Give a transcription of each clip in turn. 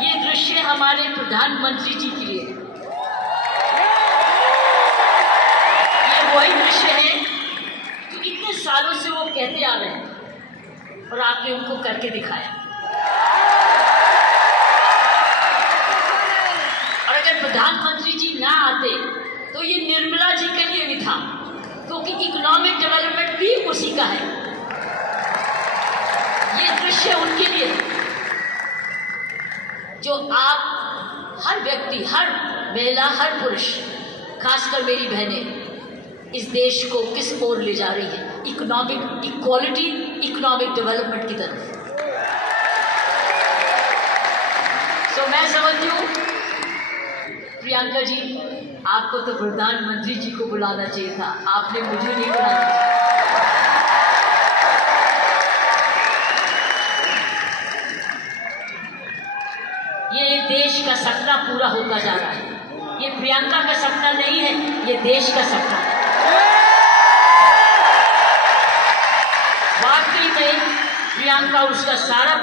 ये दृश्य हमारे प्रधानमंत्री जी के लिए है। ये वही दृश्य है जो इतने सालों से वो कहते आ रहे हैं और आपने उनको करके दिखाया। और अगर प्रधानमंत्री जी ना आते तो ये निर्मला जी के लिए भी था, क्योंकि इकोनॉमिक डेवलपमेंट भी उसी का है। ये दृश्य उनके लिए है जो आप हर व्यक्ति, हर महिला, हर पुरुष, खासकर मेरी बहनें, इस देश को किस ओर ले जा रही है, इकोनॉमिक इक्वालिटी, इकोनॉमिक डेवलपमेंट की तरफ। सो मैं समझती हूँ प्रियंका जी, आपको तो प्रधानमंत्री जी को बुलाना चाहिए था, आपने मुझे नहीं बुलाया। ये देश का सपना पूरा होता जा रहा है। ये प्रियंका का सपना नहीं है, ये देश का सपना है। वाकई में प्रियंका, उसका सारा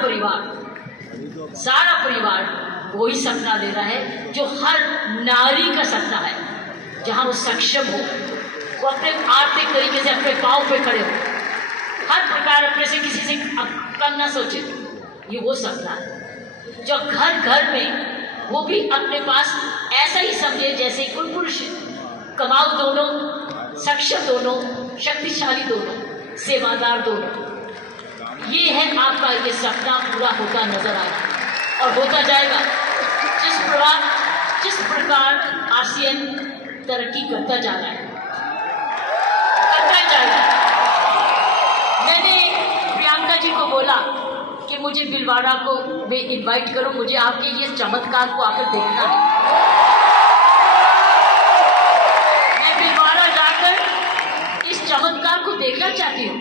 परिवार वही सपना ले रहा है जो हर नारी का सपना है, जहां वो सक्षम हो, वो अपने आर्थिक तरीके से अपने पांव पे खड़े हो, हर प्रकार अपने से किसी से कम ना सोचे। ये वो सपना है जो घर घर में वो भी अपने पास ऐसा ही समझे जैसे कोई पुरुष है। कमाऊ दोनों, सक्षम दोनों, शक्तिशाली दोनों, सेवादार दोनों। ये है आपका ये सपना पूरा होता नजर आया और होता जाएगा। जिस प्रकार आसियान तरक्की करता जा रहा है, करता जाएगा। मैंने प्रियंका जी को बोला कि मुझे भिलवाड़ा को मैं इनवाइट करूं, मुझे आपके ये चमत्कार को आकर देखना है। मैं भिलवाड़ा जाकर इस चमत्कार को देखना चाहती हूँ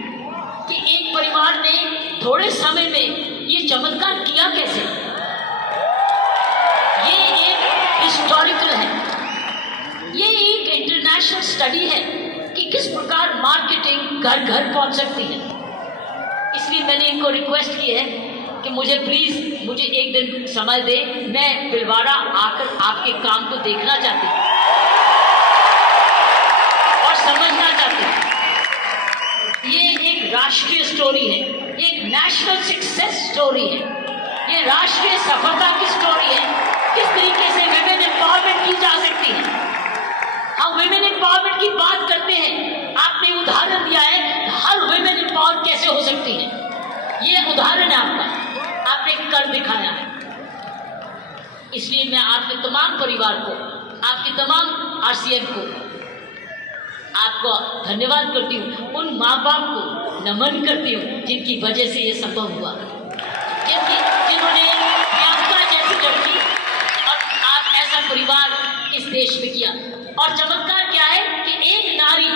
कि एक परिवार ने थोड़े समय में ये चमत्कार किया कैसे। ये एक हिस्टोरिकल है, ये एक इंटरनेशनल स्टडी है कि किस प्रकार मार्केटिंग घर घर पहुंच सकती है। इसलिए मैंने इनको रिक्वेस्ट की है कि मुझे एक दिन समय दे, मैं भिलवाड़ा आकर आपके काम को देखना चाहती हूँ और समझना चाहती हूँ। ये एक राष्ट्रीय स्टोरी है, एक नेशनल सक्सेस स्टोरी है, ये राष्ट्रीय सफलता की स्टोरी है। किस तरीके से विमेन एम्पावरमेंट की जा सकती है। हम विमेन एम्पावरमेंट की बात करते हैं, आपने उदाहरण दिया है हर विमेन एम्पावर कैसे हो सकती है। ये उदाहरण है आपका, आपने कर दिखाया है। इसलिए मैं आपके तमाम परिवार को, आपके तमाम आरसीएम को, आपको धन्यवाद करती हूँ। उन माँ बाप को नमन करती हूँ जिनकी वजह से ये संभव हुआ, जिन्होंने प्रियंका जैसी लड़की और आप ऐसा परिवार इस देश में किया। और चमत्कार क्या है कि एक नारी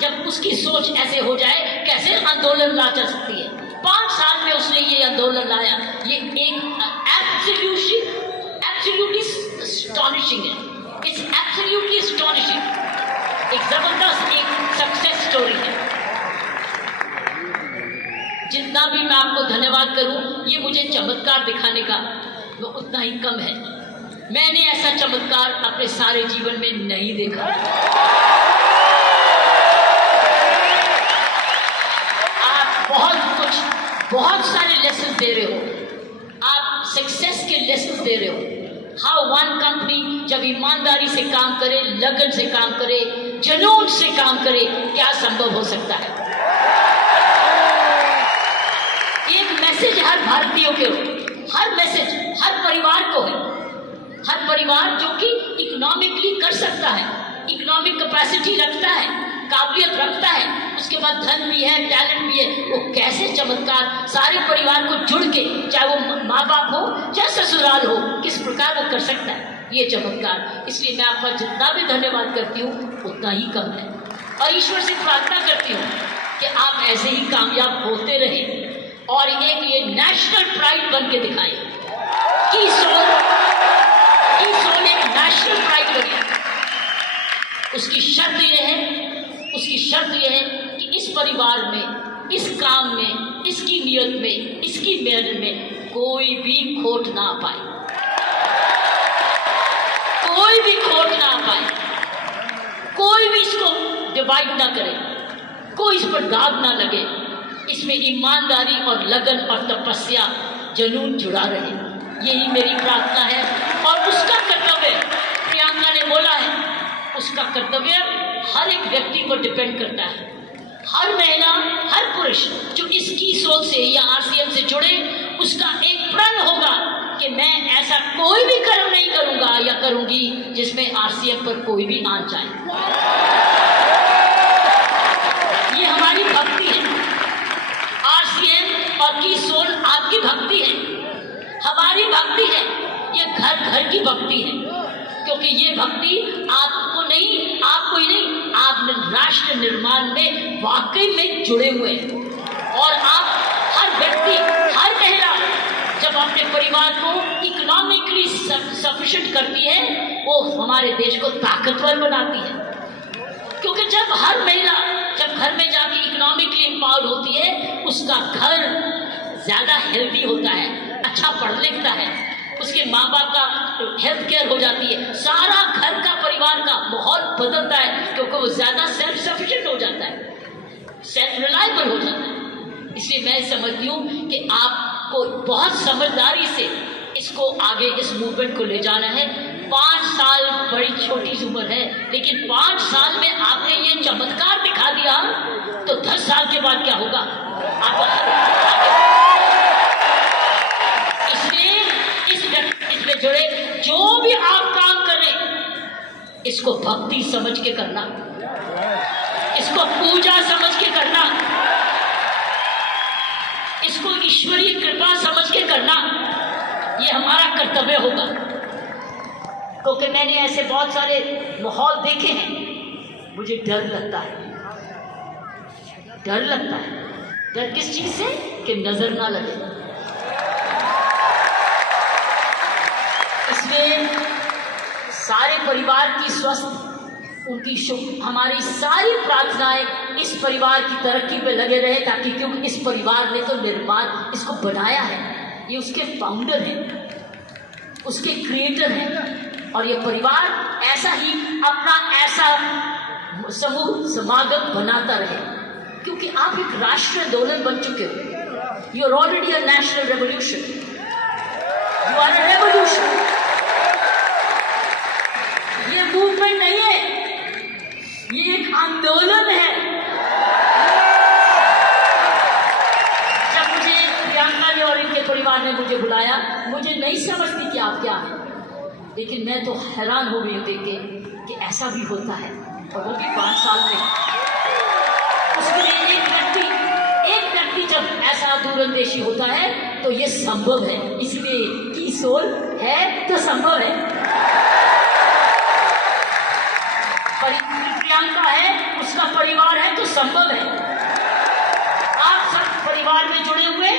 जब उसकी सोच ऐसे हो जाए, कैसे आंदोलन ला जा सकती है। 5 साल में उसने ये आंदोलन लाया। ये एक एब्सोल्युटली एस्टॉनिशिंग है। It's absolutely astonishing. एक जबरदस्त एक सक्सेस स्टोरी है। जितना भी मैं आपको धन्यवाद करूं, ये मुझे चमत्कार दिखाने का वो उतना ही कम है। मैंने ऐसा चमत्कार अपने सारे जीवन में नहीं देखा। आप बहुत सारे लेसन दे रहे हो, आप सक्सेस के लेसन दे रहे हो। हाउ वन कंपनी जब ईमानदारी से काम करे, लगन से काम करे, जुनून से काम करे, क्या संभव हो सकता है। एक मैसेज हर भारतीयों के हो, हर मैसेज हर परिवार को है। हर परिवार जो कि इकोनॉमिकली कर सकता है, इकोनॉमिक कैपेसिटी रखता है, काबिलियत रखता है, उसके बाद धन भी है, टैलेंट भी है, वो कैसे चमत्कार सारे परिवार को जुड़ के, चाहे वो माँ बाप हो चाहे ससुराल हो, किस प्रकार वो कर सकता है ये चमत्कार। इसलिए मैं आपका जितना भी धन्यवाद करती हूँ उतना ही कम है। और ईश्वर से प्रार्थना करती हूँ कि आप ऐसे ही कामयाब होते रहें और एक ये नेशनल प्राइड बन के दिखाएं कि सोल एक नेशनल प्राइड बने। उसकी शर्त यह है कि इस परिवार में, इस काम में, इसकी नियत में, इसकी मेहनत में कोई भी खोट ना पाए। कोई भी खोट ना आ पाए, कोई भी इसको डिवाइड ना करे, कोई इस पर दाग ना लगे। इसमें ईमानदारी और लगन और तपस्या जुनून जुड़ा रहे, यही मेरी प्रार्थना है। और उसका कर्तव्य, प्रियंका ने बोला है, उसका कर्तव्य हर एक व्यक्ति पर डिपेंड करता है। हर महिला, हर पुरुष जो इसकी सोच से या आरसीएम से जुड़े, उसका एक प्रण होगा कि मैं ऐसा कोई भी कर्म नहीं करूंगा या करूंगी जिसमें आरसीएम पर कोई भी आंच आए। ये हमारी भक्ति है। आरसीएम और की सोल आपकी भक्ति है, हमारी भक्ति है। ये घर घर की भक्ति है, क्योंकि ये भक्ति आपको नहीं, आपको ही नहीं, आप राष्ट्र निर्माण में वाकई में जुड़े हुए हैं। और आप हर व्यक्ति, हर महिला जब अपने परिवार को इकोनॉमिकली सफिशिएंट करती है, वो हमारे देश को ताकतवर बनाती है। क्योंकि जब हर महिला जब घर में जाके इकोनॉमिकली एम्पावर्ड होती है, उसका घर ज्यादा हेल्दी होता है, अच्छा पढ़ लिखता है, उसके माँ बाप का हेल्थ केयर हो जाती है, सारा घर का परिवार का माहौल बदलता है, क्योंकि वो ज्यादा सेल्फ सफिशिएंट हो जाता है, सेल्फ रिलायबल हो जाता है। इसलिए मैं समझती हूँ कि आपको बहुत समझदारी से इसको आगे, इस मूवमेंट को ले जाना है। 5 साल बड़ी छोटी सी उम्र है, लेकिन 5 साल में आपने ये चमत्कार दिखा दिया, तो 10 साल के बाद क्या होगा इसलिए इसमें जुड़े जो भी आप काम करें, इसको भक्ति समझ के करना, इसको पूजा समझ के करना, इसको ईश्वरीय कृपा समझ के करना। ये हमारा कर्तव्य होगा। क्योंकि मैंने ऐसे बहुत सारे माहौल देखे हैं, मुझे डर लगता है। डर लगता है। डर किस चीज से? कि नजर ना लगे। इसमें सारे परिवार की स्वस्थ, उनकी शुभ, हमारी सारी प्रार्थनाएं इस परिवार की तरक्की पे लगे रहे, ताकि क्योंकि इस परिवार ने तो निर्माण इसको बनाया है, ये उसके फाउंडर हैं, उसके क्रिएटर हैं। और ये परिवार ऐसा ही अपना ऐसा समूह समागम बनाता रहे, क्योंकि आप एक राष्ट्रीय आंदोलन बन चुके हो। You are already a national revolution, you are a revolution. ये मूवमेंट नहीं है, ये एक आंदोलन है। जब मुझे प्रियंका ने और इनके परिवार ने मुझे बुलाया, मुझे नहीं समझती कि आप क्या हैं, लेकिन मैं तो हैरान हो गई देख के कि ऐसा भी होता है, और वो भी 5 साल में। उसके लिए एक व्यक्ति जब ऐसा दूरंदेशी होता है तो ये संभव है। इसलिए की सोल है तो संभव है, प्रियंका है, उसका परिवार है तो संभव है। आप सब परिवार में जुड़े हुए